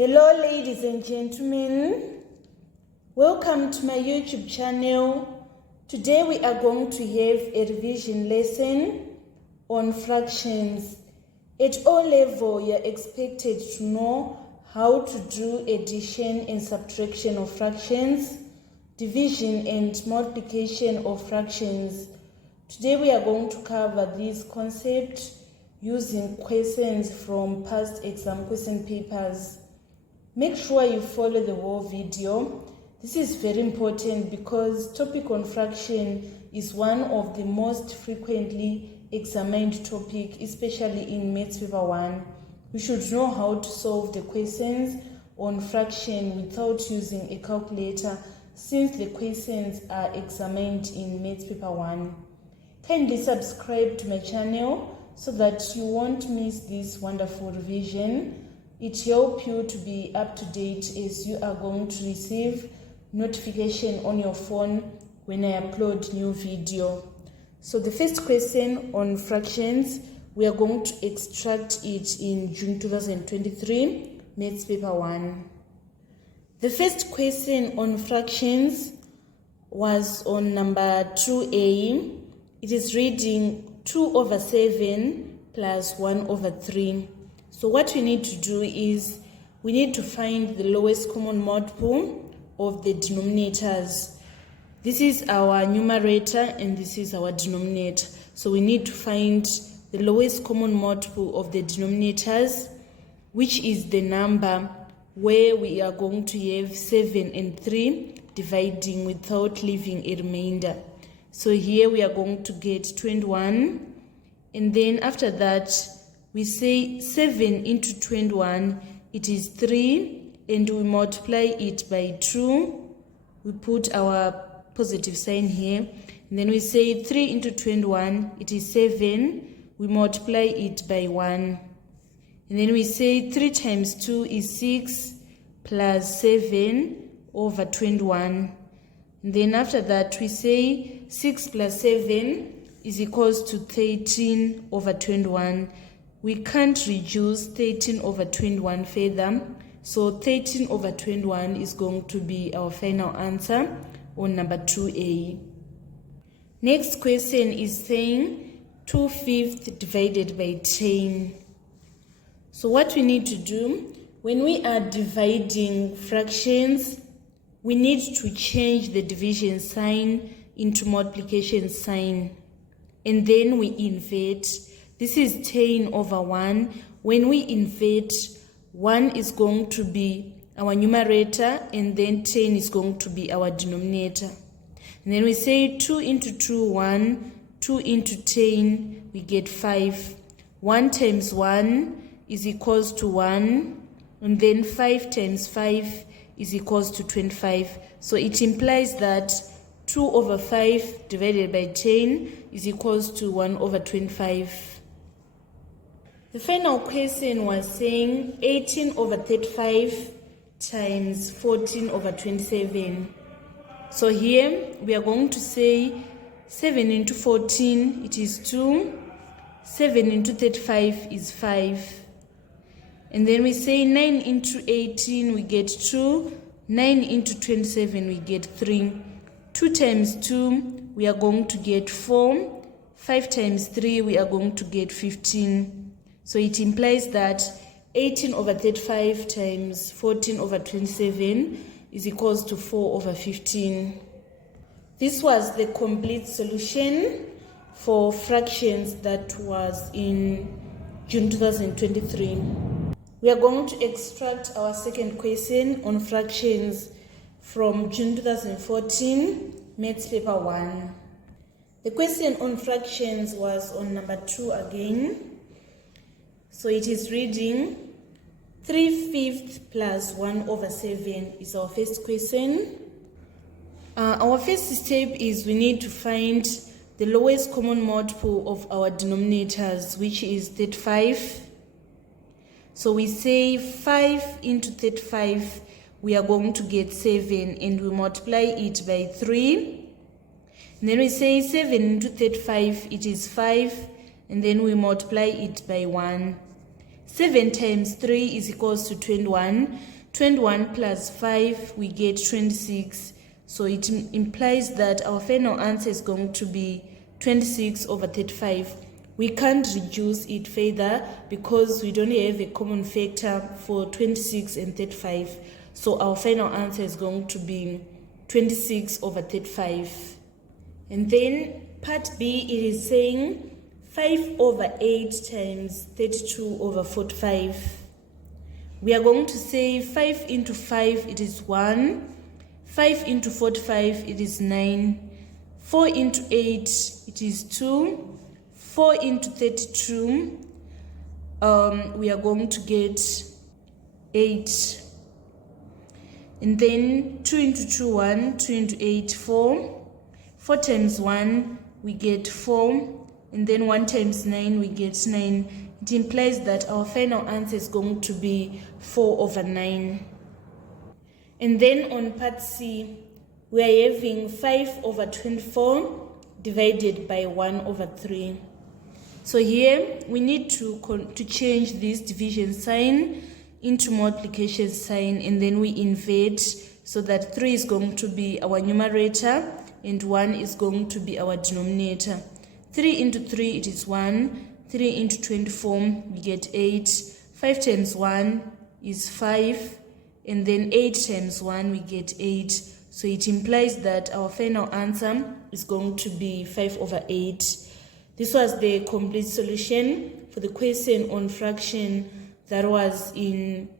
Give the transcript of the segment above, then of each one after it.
Hello ladies and gentlemen, welcome to my YouTube channel. Today we are going to have a revision lesson on fractions. At O level, you are expected to know how to do addition and subtraction of fractions, division and multiplication of fractions. Today we are going to cover these concepts using questions from past exam question papers. Make sure you follow the whole video. This is very important because topic on fraction is one of the most frequently examined topic, especially in Maths Paper 1. We should know how to solve the questions on fraction without using a calculator, since the questions are examined in Maths Paper 1. Kindly subscribe to my channel so that you won't miss this wonderful revision. It helps you to be up to date as you are going to receive notification on your phone when I upload new video. So the first question on fractions, we are going to extract it in June 2023, Maths Paper 1. The first question on fractions was on number 2A. It is reading 2 over 7 plus 1 over 3. So what we need to do is we need to find the lowest common multiple of the denominators. This is our numerator and this is our denominator. So we need to find the lowest common multiple of the denominators, which is the number where we are going to have 7 and 3 dividing without leaving a remainder. So here we are going to get 21, and then after that we say 7 into 21, it is 3, and we multiply it by 2. We put our positive sign here, and then we say 3 into 21, it is 7. We multiply it by 1. And then we say 3 times 2 is 6 plus 7 over 21. And then after that we say 6 plus 7 is equals to 13 over 21. We can't reduce 13 over 21 further, so 13 over 21 is going to be our final answer on number 2A. Next question is saying 2/5 divided by 10. So what we need to do, when we are dividing fractions, we need to change the division sign into multiplication sign, and then we invert. This is 10 over 1. When we invert, 1 is going to be our numerator and then 10 is going to be our denominator. And then we say 2 into 2, 1. 2 into 10, we get 5. 1 times 1 is equals to 1. And then 5 times 5 is equals to 25. So it implies that 2 over 5 divided by 10 is equals to 1 over 25. The final question was saying 18 over 35 times 14 over 27. So here we are going to say 7 into 14, it is 2. 7 into 35 is 5. And then we say 9 into 18, we get 2. 9 into 27, we get 3. 2 times 2, we are going to get 4. 5 times 3, we are going to get 15. So it implies that 18 over 35 times 14 over 27 is equals to 4 over 15. This was the complete solution for fractions that was in June 2023. We are going to extract our second question on fractions from June 2014, Maths Paper 1. The question on fractions was on number 2 again. So it is reading 3/5 plus 1 over 7 is our first question. Our first step is we need to find the lowest common multiple of our denominators, which is 35. So we say 5 into 35, we are going to get 7, and we multiply it by 3. And then we say 7 into 35, it is 5, and then we multiply it by 1. 7 times 3 is equals to 21. 21 plus 5, we get 26. So it implies that our final answer is going to be 26 over 35. We can't reduce it further because we don't have a common factor for 26 and 35. So our final answer is going to be 26 over 35. And then part B, it is saying 5 over 8 times 32 over 45. We are going to say 5 into 5, it is 1. 5 into 45, it is 9. 4 into 8, it is 2. 4 into 32, we are going to get 8. And then 2 into 2, 1. 2 into 8, 4. 4 times 1, we get 4. And then 1 times 9, we get 9. It implies that our final answer is going to be 4 over 9. And then on part C, we are having 5 over 24 divided by 1 over 3. So here we need to change this division sign into multiplication sign, and then we invert so that 3 is going to be our numerator and 1 is going to be our denominator. 3 into 3, it is 1. 3 into 24, we get 8. 5 times 1 is 5. And then 8 times 1, we get 8. So it implies that our final answer is going to be 5 over 8. This was the complete solution for the question on fraction that was in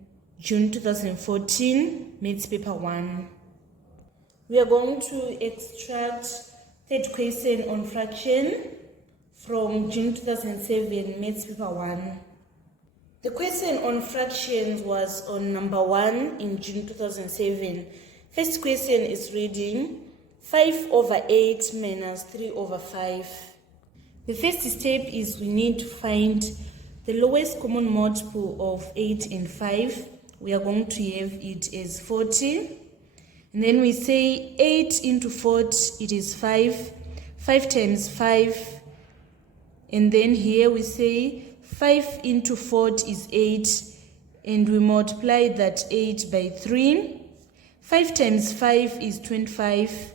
June 2014, Maths Paper 1. We are going to extract third question on fraction from June 2007, Maths Paper 1. The question on fractions was on number 1 in June 2007. First question is reading 5 over 8 minus 3 over 5. The first step is we need to find the lowest common multiple of 8 and 5. We are going to have it as 40. And then we say 8 into 40, it is 5. 5 times 5. And then here we say 5 into 40 is 8. And we multiply that 8 by 3. 5 times 5 is 25.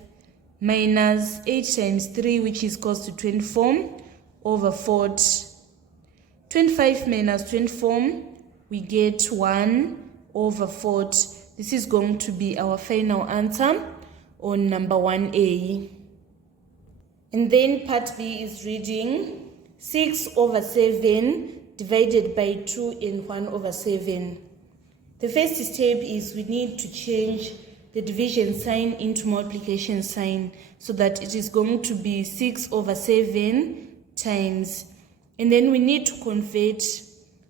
Minus 8 times 3, which is equals to 24 over 40. 25 minus 24, we get 1 over 40. This is going to be our final answer on number 1A. And then part B is reading 6 over 7 divided by 2 and 1 over 7. The first step is we need to change the division sign into multiplication sign so that it is going to be 6 over 7 times. And then we need to convert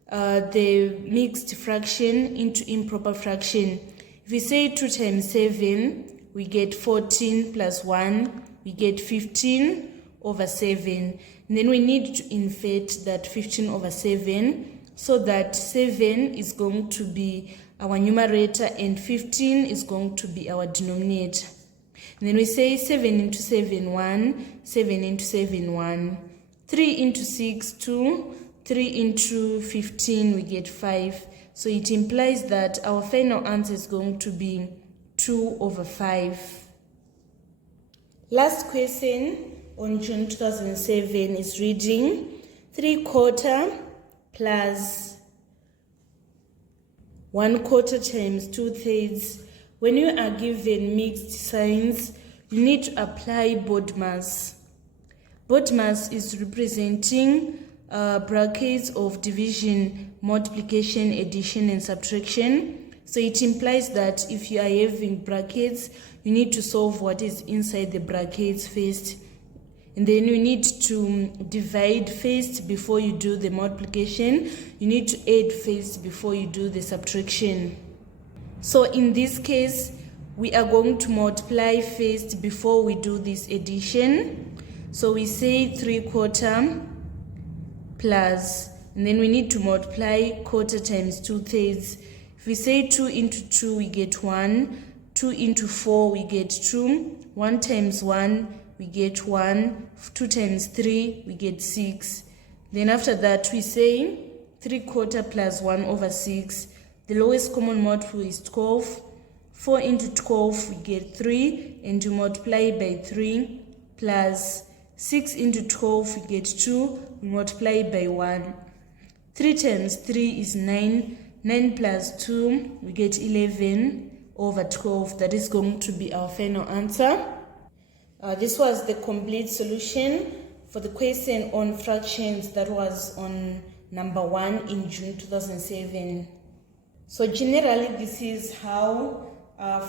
the mixed fraction into improper fraction. If we say 2 times 7, we get 14 plus 1, we get 15 over 7. And then we need to invert that 15 over 7 so that 7 is going to be our numerator and 15 is going to be our denominator. And then we say 7 into 7, 1, 7 into 7, 1. 3 into 6, 2, 3 into 15, we get 5. So it implies that our final answer is going to be 2 over 5. Last question on June 2007 is reading 3/4 plus 1/4 times 2/3. When you are given mixed signs, you need to apply BODMAS. BODMAS is representing brackets of division, multiplication, addition, and subtraction. So it implies that if you are having brackets, you need to solve what is inside the brackets first. And then you need to divide first before you do the multiplication. You need to add first before you do the subtraction. So in this case, we are going to multiply first before we do this addition. So we say 3/4 plus, and then we need to multiply quarter times 2/3. If we say 2 into 2, we get 1. 2 into 4, we get 2. 1 times 1, we get 1. 2 times 3, we get 6. Then after that, we say 3/4 plus 1/6. The lowest common multiple is 12. 4 into 12, we get 3, and you multiply by 3, plus 6 into 12, we get 2, we multiply by 1. 3 times 3 is 9. 9 plus 2, we get 11/12. That is going to be our final answer. This was the complete solution for the question on fractions that was on number 1 in June 2007. So generally, this is how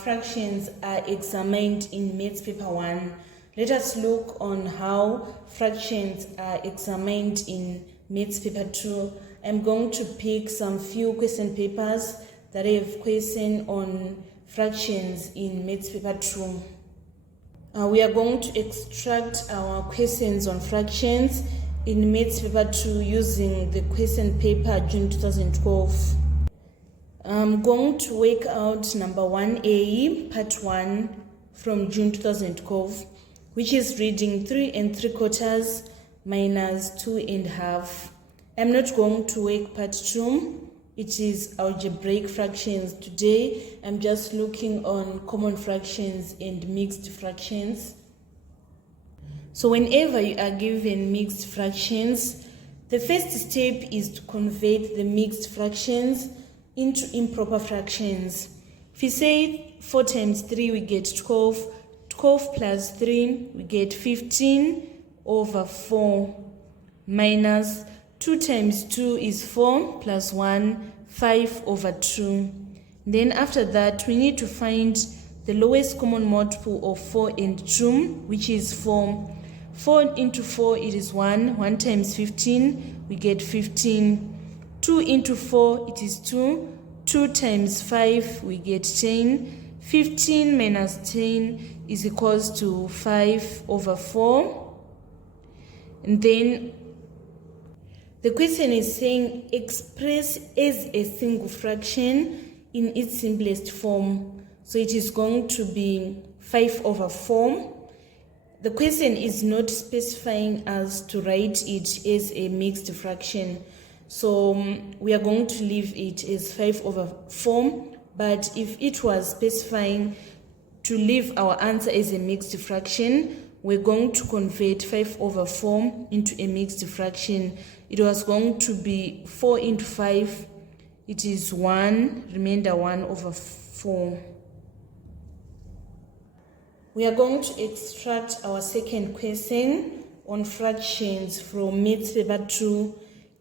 fractions are examined in Maths paper 1. Let us look on how fractions are examined in Maths paper 2. I'm going to pick some few question papers that have question on fractions in Maths paper 2. We are going to extract our questions on fractions in Maths paper 2 using the question paper June 2012. I'm going to work out number 1A, part 1 from June 2012, which is reading 3 3/4 minus 2 1/2. I'm not going to work part 2. It is algebraic fractions. Today, I'm just looking on common fractions and mixed fractions. So whenever you are given mixed fractions, the first step is to convert the mixed fractions into improper fractions. If you say 4 times 3, we get 12. 12 plus 3, we get 15/4 minus 2 times 2 is 4 plus 1, 5/2. Then after that, we need to find the lowest common multiple of 4 and 2, which is 4. 4 into 4, it is 1. 1 times 15, we get 15. 2 into 4, it is 2. 2 times 5, we get 10. 15 minus 10 is equals to 5/4. And then the question is saying express as a single fraction in its simplest form. So it is going to be 5/4. The question is not specifying us to write it as a mixed fraction. So we are going to leave it as 5/4. But if it was specifying to leave our answer as a mixed fraction, we're going to convert 5/4 into a mixed fraction. It was going to be 4 into 5. It is 1, remainder 1/4. We are going to extract our second question on fractions from Maths paper 2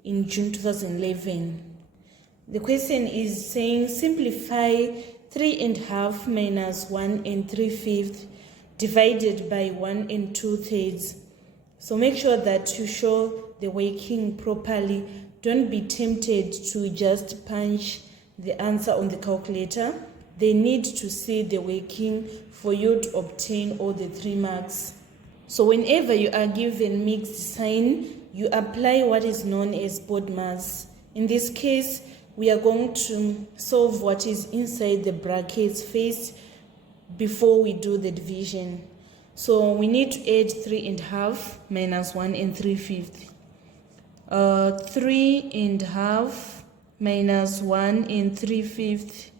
in June 2011. The question is saying simplify 3 1/2 minus 1 3/5 divided by 1 2/3. So make sure that you show the working properly. Don't be tempted to just punch the answer on the calculator. They need to see the working for you to obtain all the 3 marks. So whenever you are given mixed sign, you apply what is known as BODMAS. In this case, we are going to solve what is inside the brackets first before we do the division. So we need to add 3 1/2 minus 1 3/5. 3 1/2 minus 1 3/5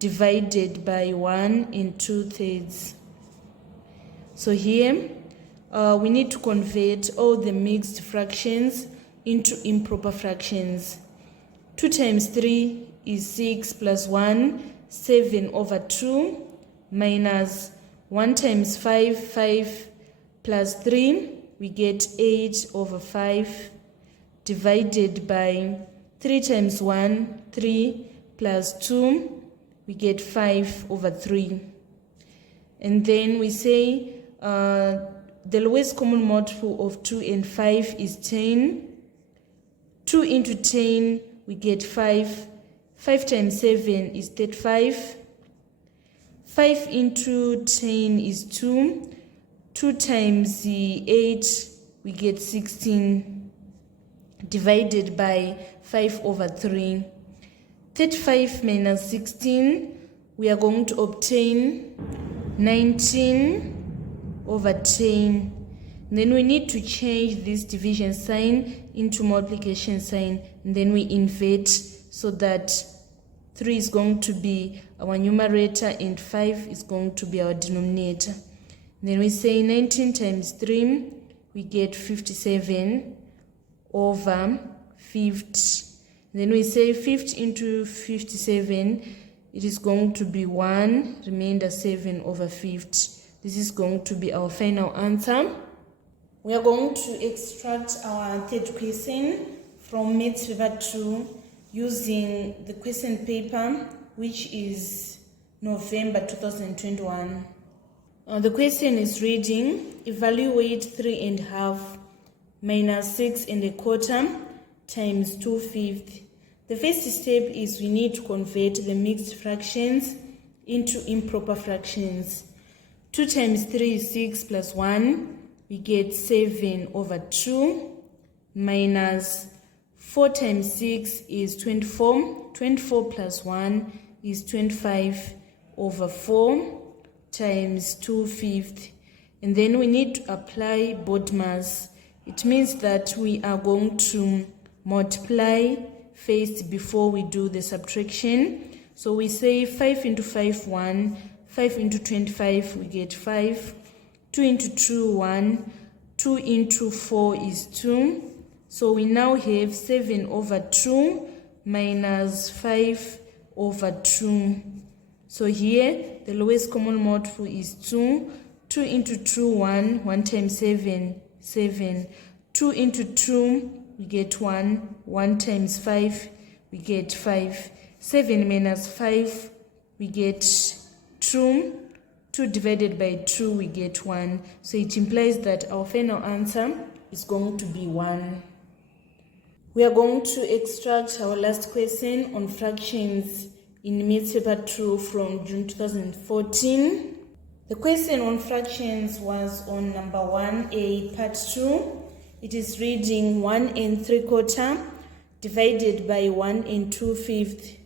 divided by 1 2/3. So here we need to convert all the mixed fractions into improper fractions. 2 times 3 is 6 plus 1, 7/2 minus 1 times 5, 5 plus 3, we get 8/5 divided by 3 times 1, 3 plus 2, we get 5/3. And then we say the lowest common multiple of 2 and 5 is 10. 2 into 10, we get 5. 5 times 7 is 35. 5 into 10 is 2. 2 times 8, we get 16. Divided by 5/3. 35 minus 16, we are going to obtain 19/10. Then we need to change this division sign into multiplication sign. and then we invert so that 3 is going to be our numerator and 5 is going to be our denominator. And then we say 19 times 3, we get 57 over 50. And then we say 50 into 57, it is going to be 1, remainder 7 over 50. This is going to be our final answer. We are going to extract our third question from Maths Paper 2 using the question paper, which is November 2021. The question is reading, evaluate 3.5 minus 6.25 times 2/5. The first step is we need to convert the mixed fractions into improper fractions. 2 times 3 is 6 plus 1, we get 7 over 2, minus 4 times 6 is 24, 24 plus 1 is 25 over 4, times 2/5. And then we need to apply BODMAS. It means that we are going to multiply first before we do the subtraction. So we say 5 into 5, 1. 5 into 25, we get 5. 2 into 2, 1. 2 into 4 is 2. So we now have 7 over 2 minus 5 over 2. So here, the lowest common multiple is 2. 2 into 2, 1. 1 times 7, 7. 2 into 2, we get 1. 1 times 5, we get 5. 7 minus 5, we get 2. 2 divided by 2, we get 1. So it implies that our final answer is going to be 1. We are going to extract our last question on fractions in Maths Paper 2 from June 2014. The question on fractions was on number 1A, part 2. It is reading 1 3/4 divided by 1 2/5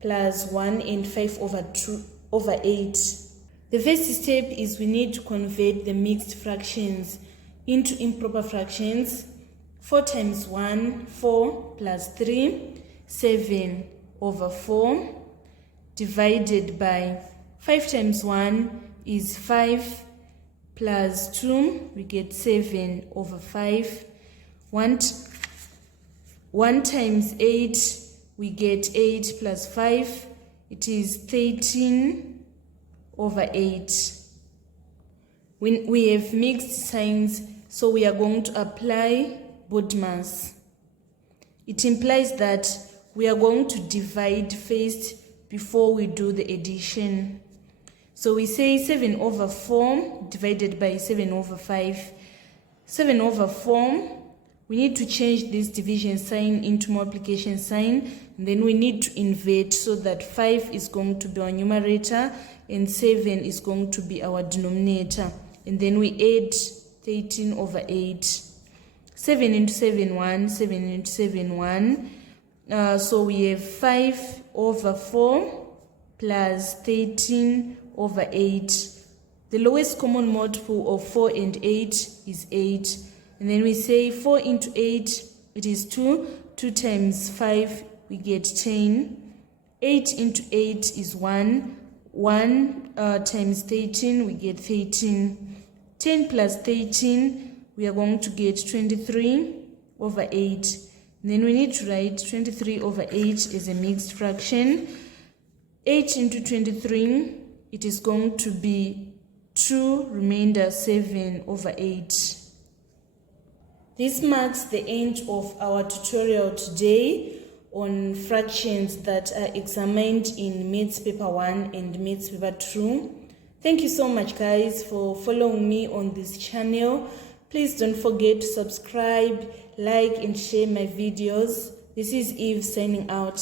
plus 1 5 over 8. The first step is we need to convert the mixed fractions into improper fractions. 4 times 1, 4 plus 3, 7 over 4, divided by 5 times 1 is 5 plus 2, we get 7 over 5. 1 times 8, we get 8 plus 5, it is 13 over 8. We have mixed signs, so we are going to apply BODMAS. It implies that we are going to divide first before we do the addition. So we say 7 over 4 divided by 7 over 5. 7 over 4, we need to change this division sign into multiplication sign, and then we need to invert so that 5 is going to be our numerator and 7 is going to be our denominator. And then we add 13 over 8. 7 into 7, 1. 7 into 7, 1. So we have 5 over 4 plus 13 over 8. The lowest common multiple of 4 and 8 is 8. And then we say 4 into 8, it is 2. 2 times 5, we get 10. 8 into 8 is 1. 1 times 13, we get 13. 10 plus 13, we are going to get 23 over 8. And then we need to write 23 over 8 as a mixed fraction. 8 into 23, it is going to be 2 remainder 7 over 8. This marks the end of our tutorial today on fractions that are examined in Maths Paper 1 and Maths Paper 2. Thank you so much, guys, for following me on this channel. Please don't forget to subscribe, like, and share my videos. This is Eve signing out.